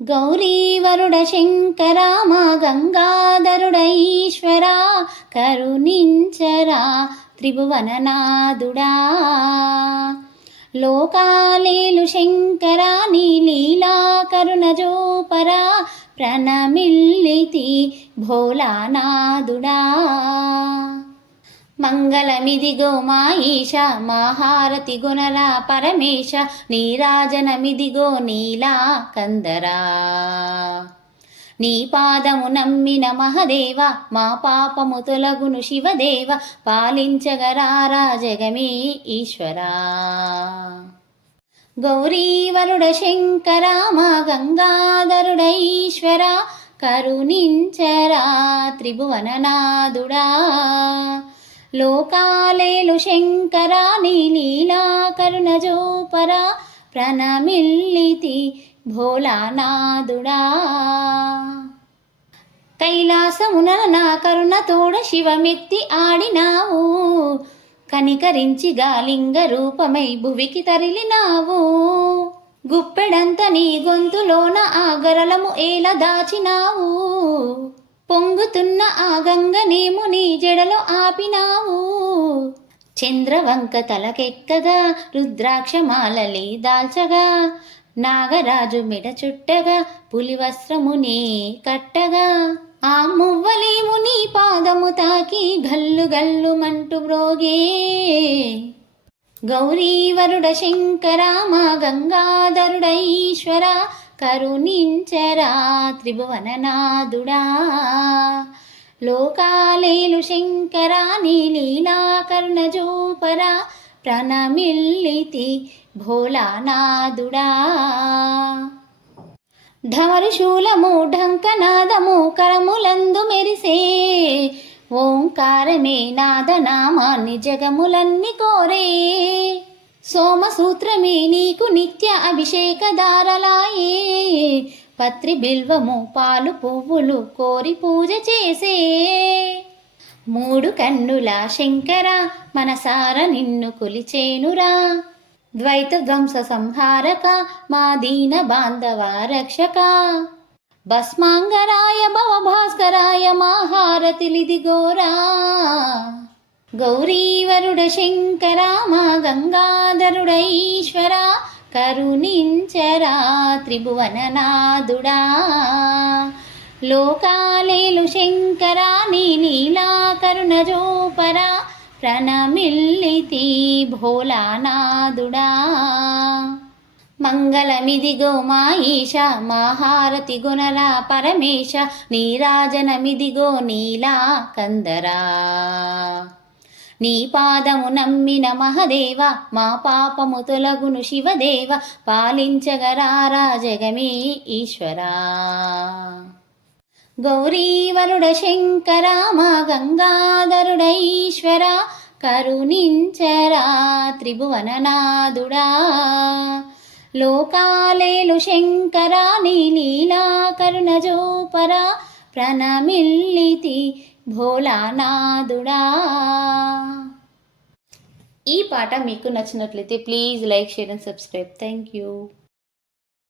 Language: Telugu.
గౌరీవరుడ శంకరా మా గంగాధరుడ ఈశ్వరా కరుణించరా త్రిభువననాథుడా. లోకాలేలు శంకరా నీ లీలా కరుణ జోపరా ప్రణమిల్లితి భోలానాథుడా. మంగళమిదిగో మా ఈశ మహారతి గుణరా పరమేశ నీరాజనమిదిగో నీలా కందరా. నీ పాదము నమ్మిన మహదేవ మా పాపము తొలగును శివదేవ పాలించగరారా జగమే ఈశ్వరా. గౌరీవరుడ శంకరా మా గంగాధరుడ ఈశ్వరా కరుణించరా త్రిభువననాథుడా. లోకాలేలు శంకరా నీ లీలా కరుణ జోపరా ప్రణమిల్లితి భోలానాథుడా. కైలాసమున నా కరుణ తోడ శివమెత్తి ఆడినావు కనికరించి గాలింగ రూపమై భువికి తరిలినావు. గుప్పెడంత నీ గొంతులోన ఆ గరలము ఏల దాచినావు. పొంగుతున్న ఆ గంగనేము నీ జడలో ఆపినావు. చంద్రవంక తలకెక్కగా రుద్రాక్షమాలలే దాల్చగా నాగరాజు మెడ చుట్టగా పులి వస్త్రమునే కట్టగా ఆ మువ్వలేము నీ పాదము తాకి గల్లు గల్లు మంటు బ్రోగే. గౌరీవరుడ శంకరా మా గంగాధరుడ ఈశ్వరా కరుణించరా త్రిభువననాథుడా. లోకాలేలు శంకరా నీ లీలా కరుణ జోపరా ప్రణమిల్లితి భోలానాథుడా. ధమరుశూలము ఢంకనాదము కరములందు మెరిసే ఓంకారమే నాదనామాన్ని జగములన్ని కోరే. సోమసూత్రమే నీకు నిత్య అభిషేక దారలాయే. పత్రి బిల్వము పాలు పువ్వులు కోరి పూజ చేసే. మూడు కన్నుల శంకర మనసార నిన్ను కొలిచేనురా. ద్వైత ధ్వంస సంహారక మా దీన బాంధవ రక్షక. భస్మాంగరాయ భవభాస్కరాయ మహారతిలిదిగోరా. గౌరీవరుడ శంకరా మా గంగాధరుడ ఈశ్వరా కరుణించరా త్రిభువననాథుడా. లోకాలేలు శంకరా నీ నీలా కరుణ జోపరా ప్రణమిల్లితి భోలానాథుడా. మంగళమిదిగో మా ఈశ మహారతి గుణరా పరమేశ నీరాజనమిదిగో నీలా కందరా. నీ పాదము నమ్మిన మహదేవ మా పాపము తొలగును శివదేవ పాలించగరారా జగమే ఈశ్వరా. గౌరీవరుడ శంకరా మా గంగాధరుడ ఈశ్వరా కరుణించరా త్రిభువననాథుడా. లోకాలేలు శంకరా నీ లీలా కరుణ జోపరా ప్రణమిల్లితి భోలానాథుడా. ఈ పాట మీకు నచ్చినట్లయితే please like share and subscribe. Thank you.